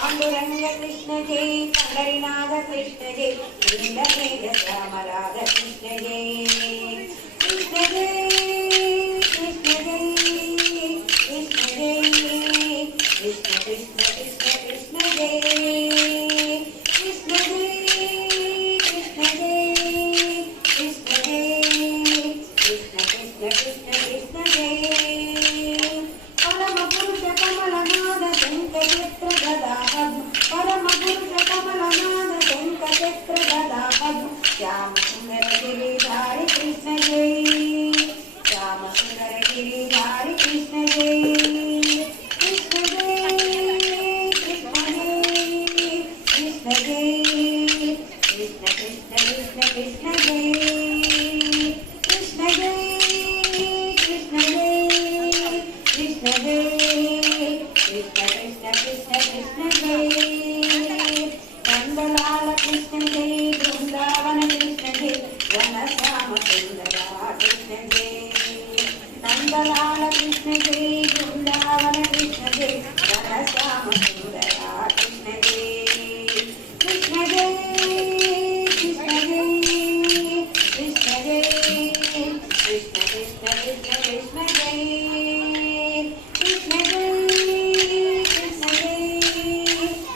पांडुरंग कृष्ण जय पंढरीनाथ कृष्ण जय नीलमेघ श्याम राधा कृष्ण जय कृष्ण जय कृष्ण जय कृष्ण जय कृष्ण कृष्ण कृष्ण कृष्ण जय कृष्ण जय कृष्ण जय कृष्ण जय कृष्ण कृष्ण कृष्ण कृष्ण जय परम पुरुष कमलनाद शंखचक्र गदा परम पुरुष कमलनाद शंखचक्र गदा श्याम सुंदर गिरिधारी कृष्ण जय श्याम सुंदर गिरिधारी कृष्ण जय कृष्ण जय कृष्ण जय कृष्ण जय कृष्ण कृष्ण कृष्ण कृष्ण जय कृष्ण जय कृष्ण जय कृष्ण जय कृष्ण कृष्ण कृष्ण कृष्ण जय नंदलाल कृष्ण जय वृंदावन कृष्ण जय वन श्याम सुंदरा कृष्ण जय नंदलाल कृष्ण जय वृंदावन कृष्ण जय वन श्याम सुंदरा कृष्ण जय कृष्ण जय कृष्ण जय कृष्ण जय कृष्ण कृष्ण कृष्ण कृष्ण जय कृष्ण जय कृष्ण जय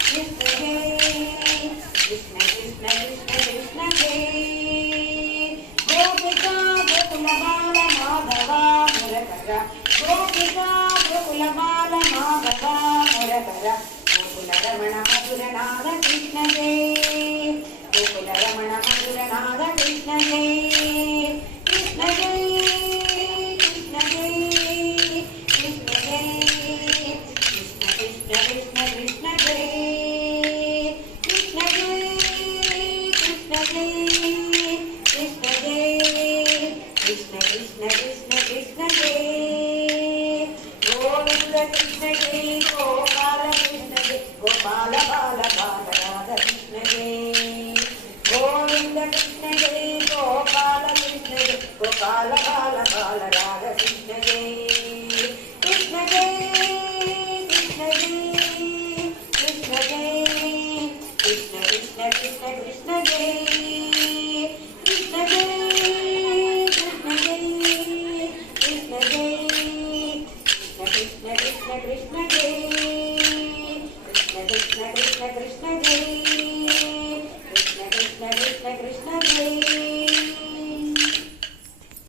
कृष्ण जय कृष्ण कृष्ण कृष्ण कृष्ण जय गोपिका गोकुल बाल माधवा मुरकरा गोपिका गोकुल बाल माधवा मुरकरा गोकुल रमण मधुर नाद कृष्ण जय गोकुल रमण मधुर नाद कृष्ण जय कृष्ण जय कृष्ण जय कृष्ण जय कृष्ण कृष्ण कृष्ण कृष्ण जय कृष्ण जय कृष्ण जय कृष्ण जय कृष्ण कृष्ण कृष्ण कृष्ण जय गोविंद कृष्ण जय गोपाल कृष्ण जय गोपाल बाल बाल राधा कृष्ण जय गोविंद कृष्ण जय गोपाल कृष्ण जय गोपाल बाल बाल राधा